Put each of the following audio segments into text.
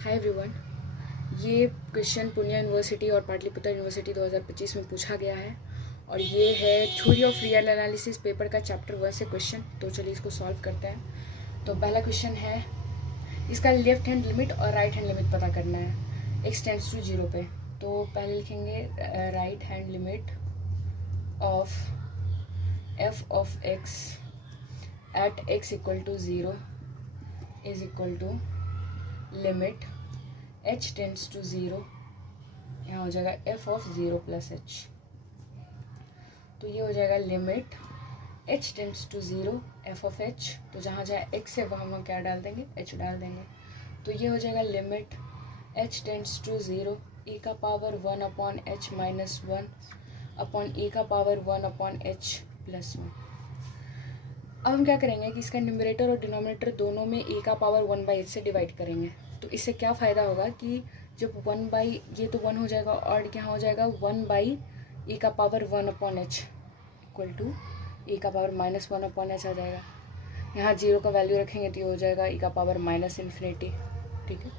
Hi everyone. ये question Pune university और Pataliputra university 2025 में पूछा गया है और ये है theory of real analysis paper का चैप्टर 1 से क्वेश्चन। तो चलिए इसको सॉल्व करते हैं। तो पहला क्वेश्चन है, इसका लेफ्ट हैंड लिमिट और राइट हैंड लिमिट पता करना है x टेंड्स टू 0 पे। तो पहले लिखेंगे right hand limit of f of x at x equal to 0 is equal to limit h tends to 0, यहाँ हो जाएगा f ऑफ 0 प्लस h। तो ये हो जाएगा limit h tends to 0 f of h। तो जहाँ जहाँ x है वहाँ क्या डाल देंगे, h डाल देंगे। तो ये हो जाएगा limit h tends to 0 e का power 1 upon h minus 1 upon e का पावर 1 अपॉन h प्लस 1। अब हम क्या करेंगे कि इसका न्यूमरेटर और डिनोमिनेटर दोनों में e का पावर 1/h से डिवाइड करेंगे। तो इससे क्या फ़ायदा होगा कि जब 1 बाई ये तो 1 हो जाएगा और यहाँ हो जाएगा 1 बाई e का power 1 upon h equal to e का पावर माइनस 1 अपॉन h आ जाएगा। यहाँ 0 का वैल्यू रखेंगे तो ये हो जाएगा e का पावर माइनस इन्फिनिटी। ठीक है,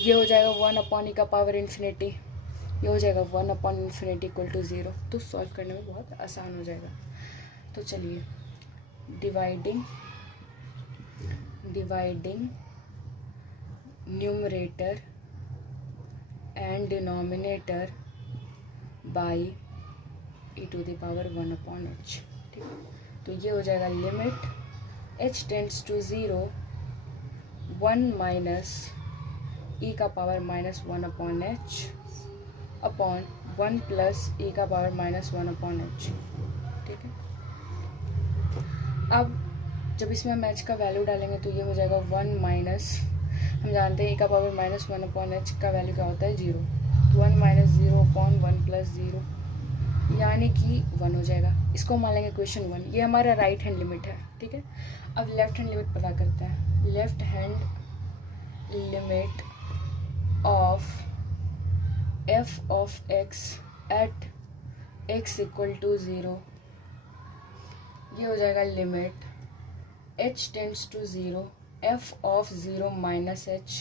ये हो जाएगा 1 अपॉन e का पावर इन्फिनिटी, ये हो जाएगा 1 अपॉन इन्फिनिटी इक्वल टू 0। तो सॉल्व करने में बहुत आसान हो जाएगा। तो चलिए dividing numerator and denominator by e to the power 1 upon h। ठीक है, तो ये हो जाएगा limit h tends to 0 1 minus e का power minus 1 upon h upon 1 plus e का पावर माइनस 1 अपॉन h। ठीक है, अब जब इसमें हम h का वैल्यू डालेंगे तो ये हो जाएगा 1 माइनस, हम जानते हैं e का पावर माइनस 1 अपॉन h का वैल्यू क्या होता है 0। तो 1 माइनस 0 अपॉन 1 प्लस 0 यानी कि 1 हो जाएगा। इसको मान लेंगे क्वेश्चन 1। ये हमारा राइट हैंड लिमिट है। ठीक है, अब लेफ्ट हैंड लिमिट पता करते हैं। Left hand limit of f of x at x equal to 0, ये हो जाएगा limit h tends to 0 f of 0 minus h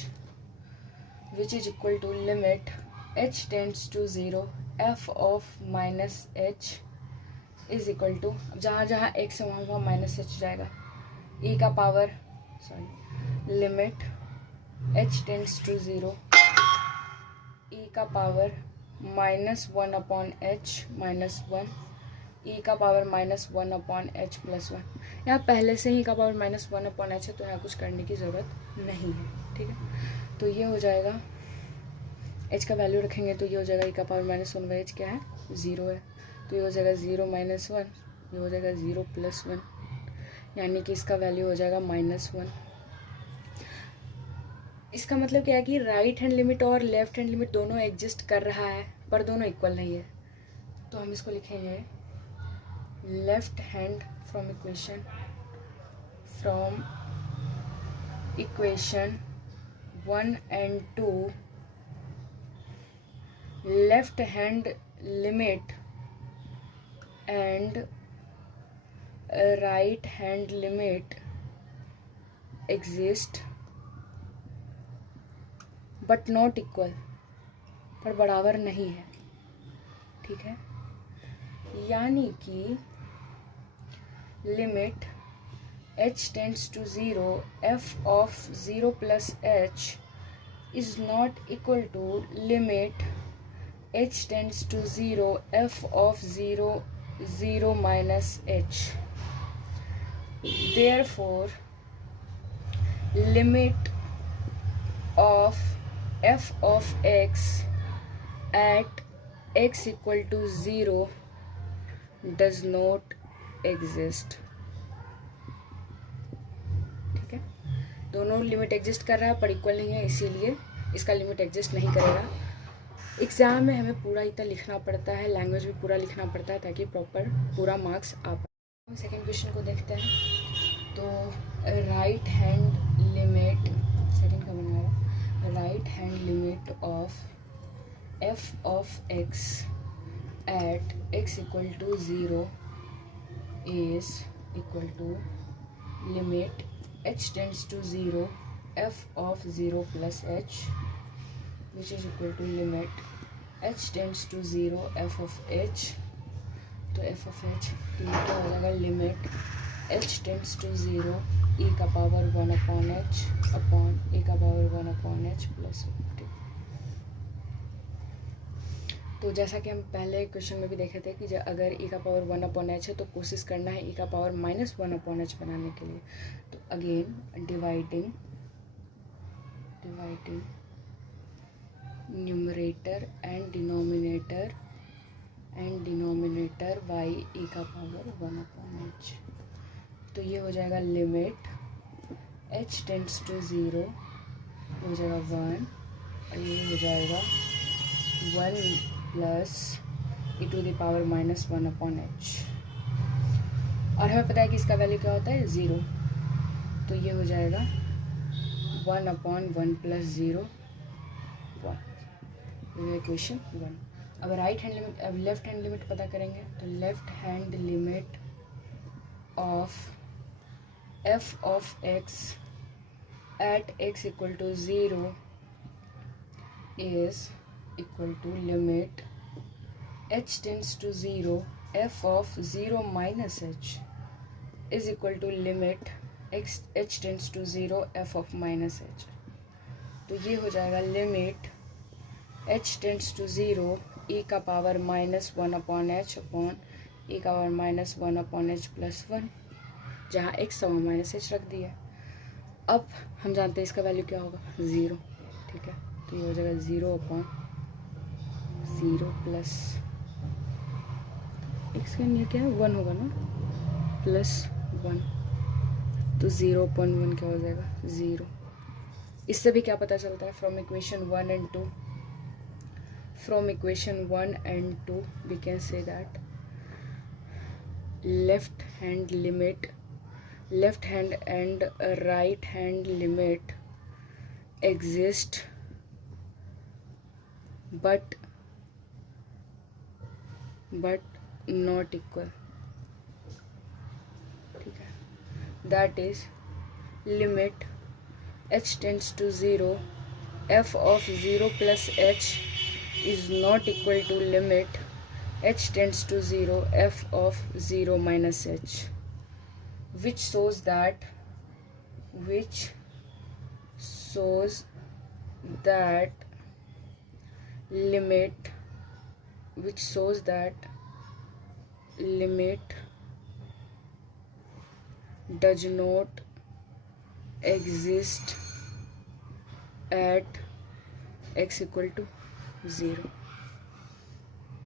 which is equal to limit h tends to 0 f of minus h is equal to, जहाँ जहाँ x है वहाँ minus h जाएगा, e का power limit h tends to 0 e का power minus 1 upon h minus 1 e का power minus 1 upon h plus 1। यहाँ पहले से ही का पावर माइनस 1 अपॉन h है तो यहाँ कुछ करने की ज़रूरत नहीं है। ठीक है, तो ये हो जाएगा, h का वैल्यू रखेंगे तो ये हो जाएगा e का पावर माइनस 1 बाई h क्या है 0 है। तो ये हो जाएगा 0 माइनस 1, ये हो जाएगा 0 प्लस 1, यानी कि इसका वैल्यू हो जाएगा माइनस 1। इसका मतलब क्या है कि राइट हैंड लिमिट और लेफ्ट हैंड लिमिट दोनों एग्जिस्ट कर रहा है पर दोनों इक्वल नहीं है। तो हम इसको लिखेंगे left hand from equation 1 and 2, left hand limit and right hand limit exist but not equal, पर बराबर नहीं है। ठीक है, यानी कि limit h tends to 0 f of 0 plus h is not equal to limit h tends to 0 f of 0 minus h। Therefore limit of f of x at x equal to 0 does not exist। ठीक है, दोनों limit exist कर रहा है पर equal नहीं है, इसीलिए इसका लिमिट एग्जिस्ट नहीं करेगा। एग्ज़ाम में हमें पूरा इतना लिखना पड़ता है, लैंग्वेज भी पूरा लिखना पड़ता है ताकि प्रॉपर पूरा मार्क्स आ पाए। हम सेकेंड क्वेश्चन को देखते हैं। तो राइट हैंड लिमिट, सेकेंड का बनाया, right hand limit of f of x at x equal to 0 is equal to limit h tends to 0 f of 0 plus h which is equal to limit h tends to 0 f of h। तो f of h तो ये क्या हो जाएगा, limit h tends to 0 e का power 1 upon h upon e का power 1 upon h plus 50। तो जैसा कि हम पहले क्वेश्चन में भी देखे थे कि अगर e का पावर 1 अपॉन h है तो कोशिश करना है e का पावर माइनस 1 अपॉन h बनाने के लिए। तो again dividing numerator and denominator by e का पावर 1 अपॉन h। तो ये हो जाएगा लिमिट h टेंड्स टू 0, हो जाएगा 1 और ये हो जाएगा 1 plus e to the power minus 1 upon h। और हमें पता है कि इसका वैल्यू क्या होता है, 0। तो ये हो जाएगा 1 अपॉन 1 प्लस 0 1। इक्वेशन 1। अब राइट हैंड लिमिट, अब लेफ्ट हैंड लिमिट पता करेंगे। तो left hand limit of f of x at x equal to 0 is equal to limit h tends to 0 f of 0 minus h is equal to limit h tends to 0 f of minus h। तो ये हो जाएगा limit h tends to 0 e का power minus 1 upon h upon e का power minus 1 upon h plus 1, जहाँ x समा minus h रख दिया। अब हम जानते हैं इसका वैल्यू क्या होगा, 0। ठीक है, तो ये हो जाएगा 0 अपॉन 0 प्लस x का ये क्या है, 1 होगा ना, प्लस 1। तो 0 अपॉन 1 क्या हो जाएगा, 0। इससे भी क्या पता चलता है, from equation 1 and 2, from equation 1 and 2 we can say that left hand and right hand limit exist but not equal। ठीक है, that is limit h tends to 0 f of 0 plus h is not equal to limit h tends to 0 f of 0 minus h, which shows that limit does not exist at x equal to 0।